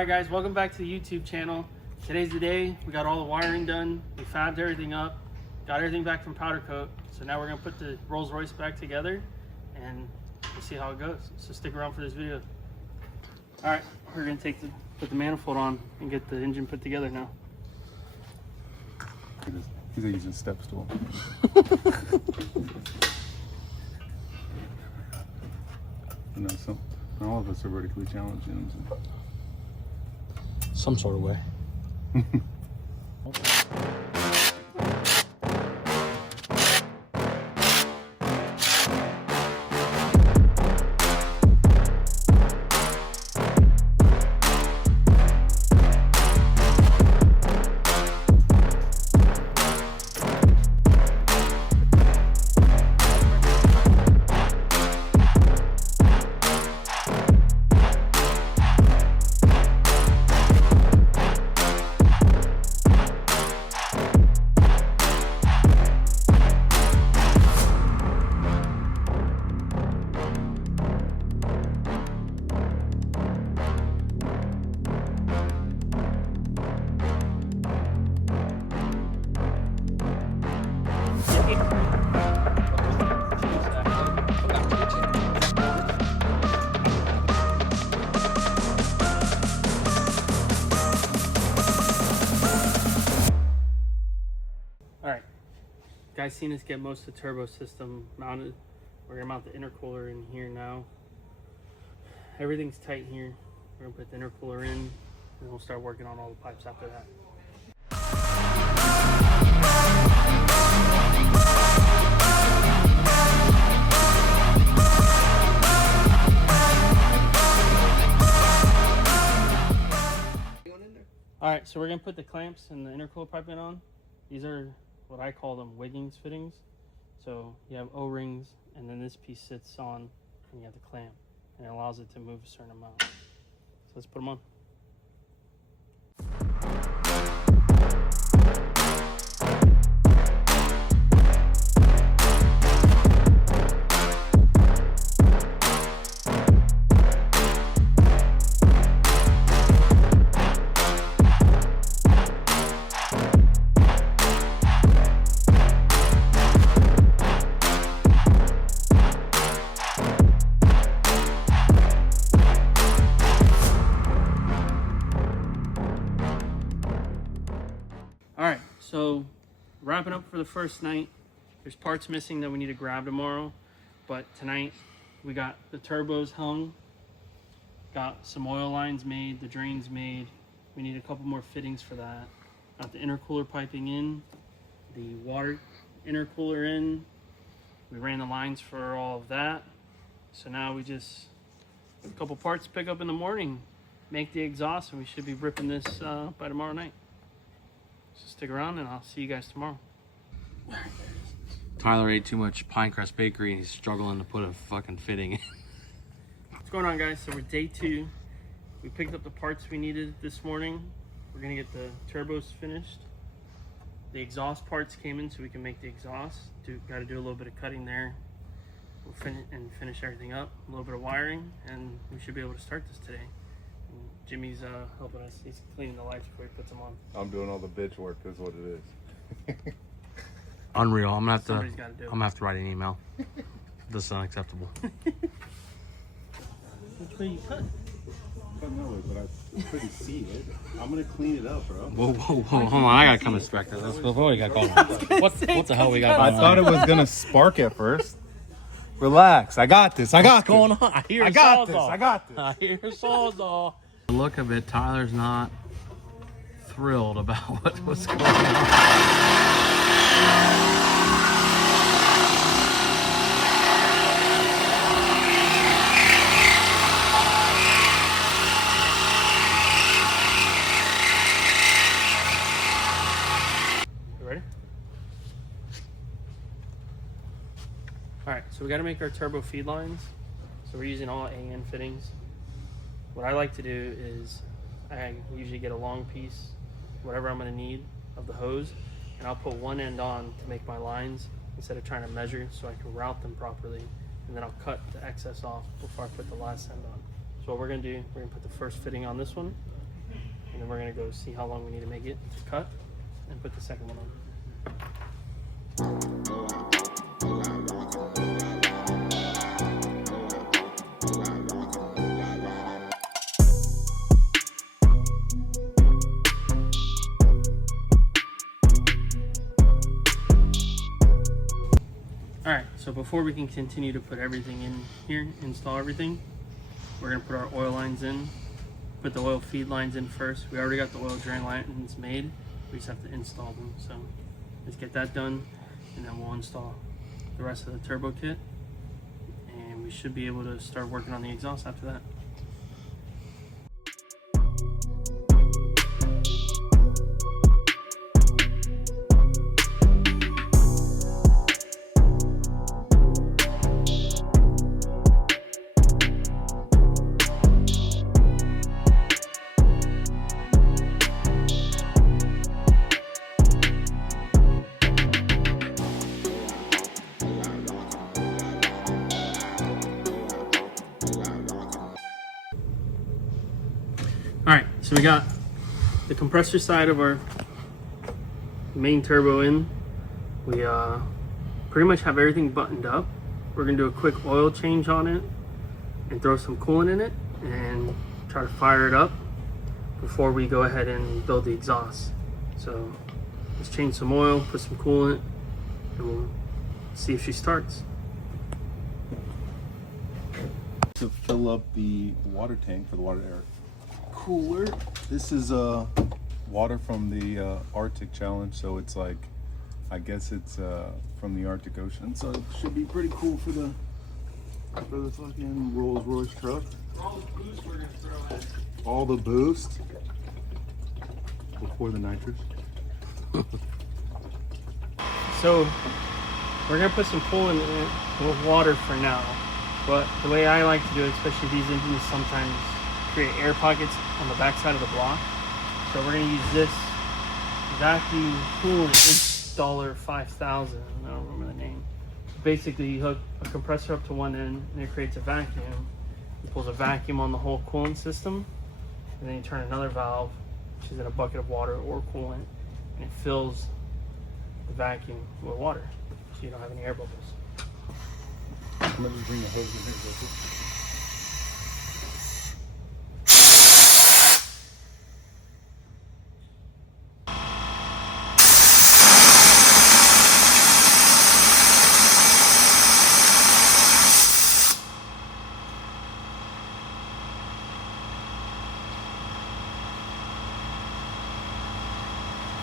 Alright guys, welcome back to the YouTube channel. Today's the day. We got all the wiring done. We fabbed everything up. Got everything back from powder coat. So now we're going to put the Rolls-Royce back together and we'll see how it goes. So stick around for this video. Alright, we're going to put the manifold on and get the engine put together now. He's using step stool. You know, so all of us are vertically challenged. You know what I'm saying? Some sort of way. Alright, guys, seen us get most of the turbo system mounted. We're going to mount the intercooler in here now. Everything's tight here. We're going to put the intercooler in and we'll start working on all the pipes after that. Alright, so we're going to put the clamps and the intercooler piping on. These are what I call them wiggings fittings. So you have O-rings and then this piece sits on and you have the clamp and it allows it to move a certain amount. So let's put them on. Alright, so wrapping up for the first night. There's parts missing that we need to grab tomorrow, but tonight we got the turbos hung, got some oil lines made, the drains made. We need a couple more fittings for that. Got the intercooler piping in, the water intercooler in. We ran the lines for all of that. So now we just, a couple parts to pick up in the morning, make the exhaust, and we should be ripping this by tomorrow night. So stick around and I'll see you guys tomorrow. Tyler ate too much Pinecrest Bakery and he's struggling to put a fucking fitting in. What's going on, guys? So we're day 2. We picked up the parts we needed this morning. We're gonna get the turbos finished. The exhaust parts came in so we can make the exhaust. Got to do a little bit of cutting there. We'll finish everything up. A little bit of wiring and we should be able to start this today. Jimmy's helping us. He's cleaning the lights before he puts them on. I'm doing all the bitch work. Is what it is. Unreal. I'm gonna Somebody's gotta do it. have to write an email. This is unacceptable. Which way you cut? But no, but I couldn't see it. I'm gonna clean it up, bro. Whoa, hold on. I gotta come inspect this. What we got going on? What the hell we got going I on? thought it was gonna spark at first. Relax. I got this. I got What's going on? I hear I got this. I hear sawzall. The look of it, Tyler's not thrilled about what's going on. Alright, so we got to make our turbo feed lines. So we're using all AN fittings. What I like to do is I usually get a long piece, whatever I'm going to need of the hose, and I'll put one end on to make my lines instead of trying to measure so I can route them properly. And then I'll cut the excess off before I put the last end on. So what we're going to do, we're going to put the first fitting on this one, and then we're gonna go see how long we need to make it to cut and put the second one on. Alright, so before we can continue to put everything in here, install everything, we're going to put our oil lines in, put the oil feed lines in first. We already got the oil drain lines made, we just have to install them. So let's get that done, and then we'll install the rest of the turbo kit, and we should be able to start working on the exhaust after that. Alright, so we got the compressor side of our main turbo in. We pretty much have everything buttoned up. We're going to do a quick oil change on it and throw some coolant in it and try to fire it up before we go ahead and build the exhaust. So let's change some oil, put some coolant, and we'll see if she starts. To fill up the water tank for the water air cooler. This is water from the Arctic Challenge, so it's like, I guess it's from the Arctic Ocean, so it should be pretty cool for the fucking Rolls-Royce truck. All the boost we're going to throw in. All the boost before the nitrous. So we're going to put some coolant in it with water for now. But the way I like to do it, especially these engines, sometimes create air pockets on the back side of the block. So we're going to use this vacuum coolant installer 5000. I don't remember the name. Basically, you hook a compressor up to one end and it creates a vacuum. It pulls a vacuum on the whole coolant system, and then you turn another valve, which is in a bucket of water or coolant, and it fills the vacuum with water, so you don't have any air bubbles. Let me bring the hose in here real quick.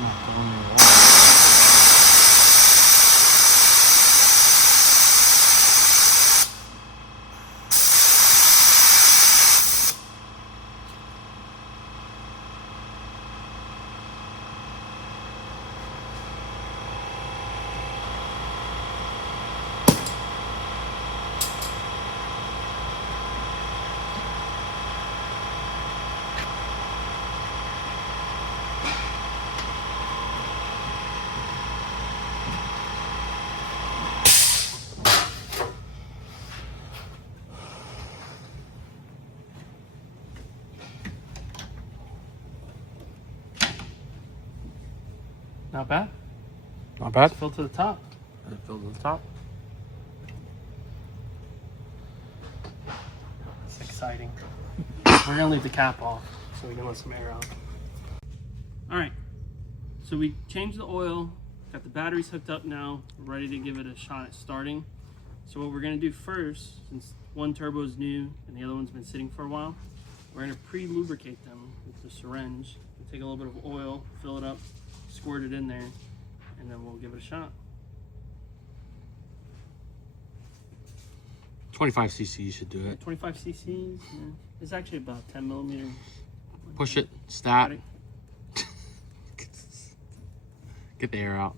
Not filling any water. Not bad. Not bad. Fill to the top. It filled to the top. It's exciting. We're gonna leave the cap off so we can let some air out. All right, so we changed the oil, got the batteries hooked up now, we're ready to give it a shot at starting. So what we're gonna do first, since one turbo is new and the other one's been sitting for a while, we're gonna pre-lubricate them with the syringe. We'll take a little bit of oil, fill it up, squirt it in there, and then we'll give it a shot. 25 cc should do it. 25 cc's, yeah. It's actually about 10 millimeter. Push it, stat. Ready? Get the air out.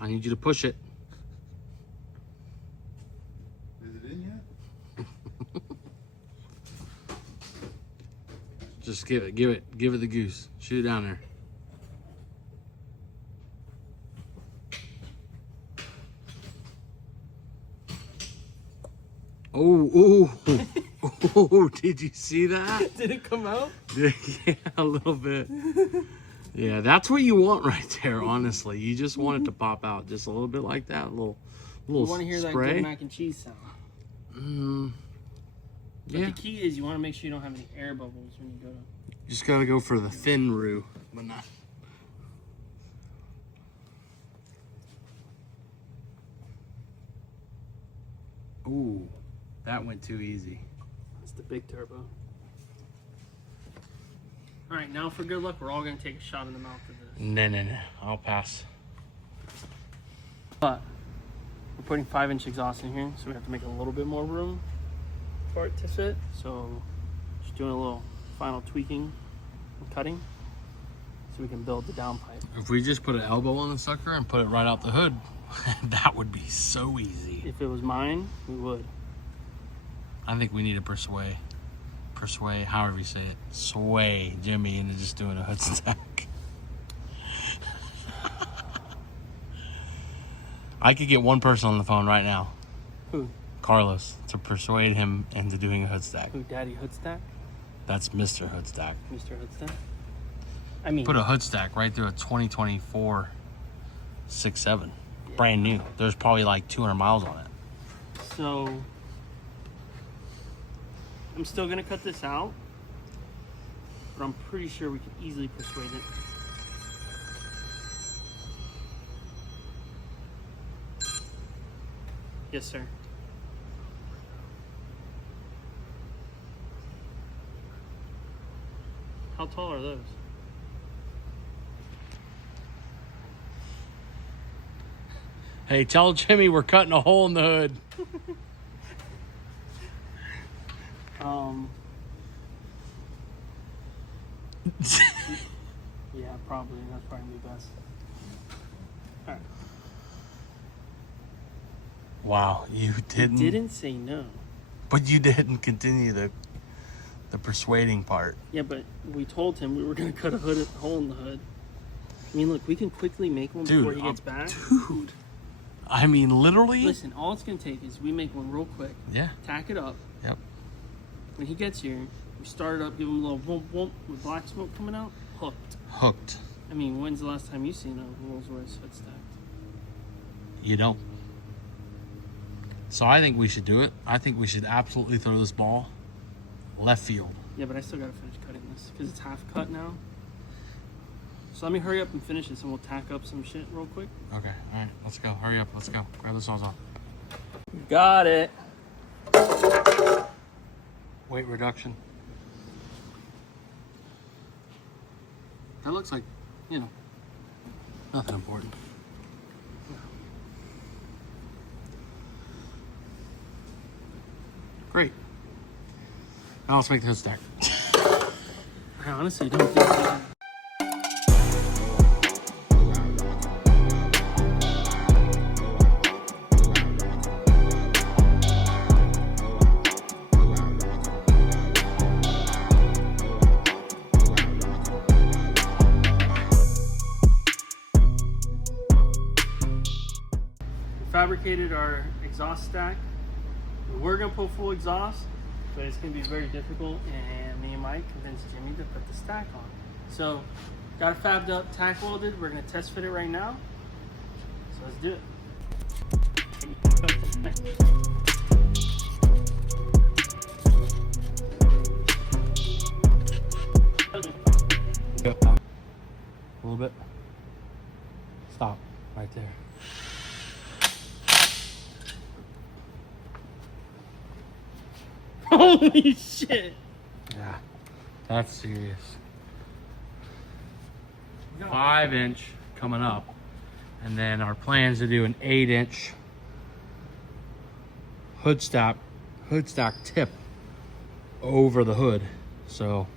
I need you to push it. Is it in yet? Just give it the goose. Shoot it down there. Oh, oh, did you see that? Did it come out? Yeah, a little bit. Yeah, that's what you want right there, honestly. You just want it to pop out just a little bit like that. A little You want to hear that spray. good mac and cheese sound. But Yeah. the key is you want to make sure you don't have any air bubbles when you go to... Just gotta go for the thin roux. But not... Ooh, that went too easy. That's the big turbo. All right, now for good luck, we're all going to take a shot in the mouth of this. No. I'll pass. But we're putting 5-inch exhaust in here, so we have to make a little bit more room for it to fit. So just doing a little final tweaking and cutting so we can build the downpipe. If we just put an elbow on the sucker and put it right out the hood, that would be so easy. If it was mine, we would. I think we need to persuade, however you say it, sway Jimmy into just doing a hood stack. I could get one person on the phone right now. Who? Carlos, to persuade him into doing a hood stack. Who, Daddy Hoodstack? That's Mr. Hood Stack. Mr. Hoodstack? I mean... Put a hood stack right through a 2024 6.7. Brand new. There's probably like 200 miles on it. So... I'm still going to cut this out. But I'm pretty sure we can easily persuade it. Yes, sir. How tall are those? Hey, tell Jimmy we're cutting a hole in the hood. Yeah, probably. That's probably best. All right. Wow, you didn't. Didn't say no. But you didn't continue the persuading part. Yeah, but we told him we were going to cut a hole in the hood. I mean, look, we can quickly make one before he gets back. Dude. I mean, literally. Listen, all it's going to take is we make one real quick. Yeah. Tack it up. Yep. When he gets here, we start it up, give him a little whoomp whoomp with black smoke coming out. Hooked. Hooked. I mean, when's the last time you seen a Rolls-Royce hood stacked? You don't. So I think we should do it. I think we should absolutely throw this ball left field. Yeah, but I still got to finish cutting this because it's half cut now. So let me hurry up and finish this and we'll tack up some shit real quick. Okay, all right, let's go. Hurry up, let's go. Grab the Sawzall. Got it. Weight reduction. That looks like, nothing important. Great. Now let's make the hood stack. I honestly don't think that... Fabricated our exhaust stack. We're gonna put full exhaust, but it's gonna be very difficult, and me and Mike convinced Jimmy to put the stack on. So got it fabbed up, tack welded. We're gonna test fit it right now. So let's do it. A little bit. Stop right there. Holy shit! Yeah, that's serious. 5-inch coming up, and then our plans to do an 8-inch hood stack tip over the hood. So,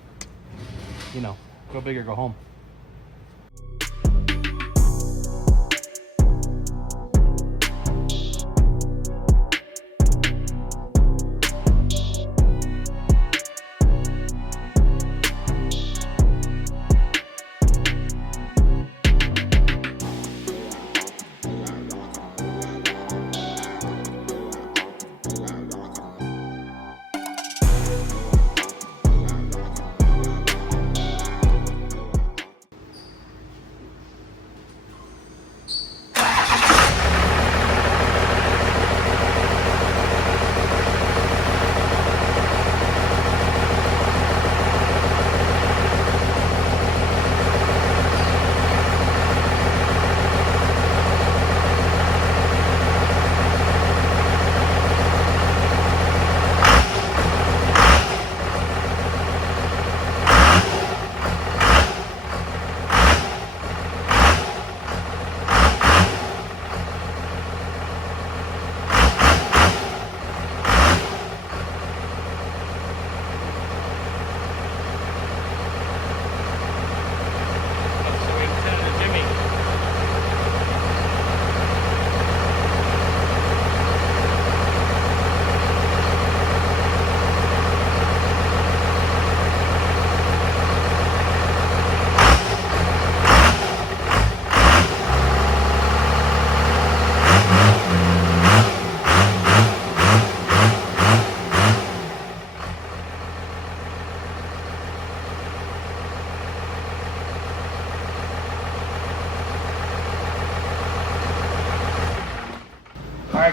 go big or go home.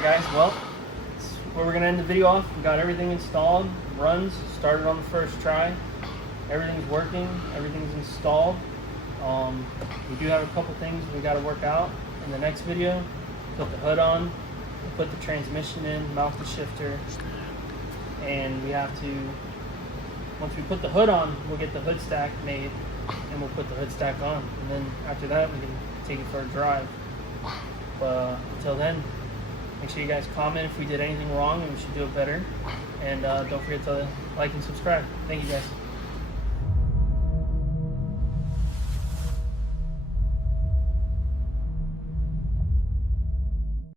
Alright guys, well, that's where we're going to end the video off. We got everything installed, runs, started on the first try. Everything's working, everything's installed. We do have a couple things we got to work out in the next video. Put the hood on, put the transmission in, mount the shifter, and we have to, once we put the hood on, we'll get the hood stack made, and we'll put the hood stack on, and then after that we can take it for a drive. But until then, make sure you guys comment if we did anything wrong and we should do it better, and don't forget to like and subscribe. Thank you guys.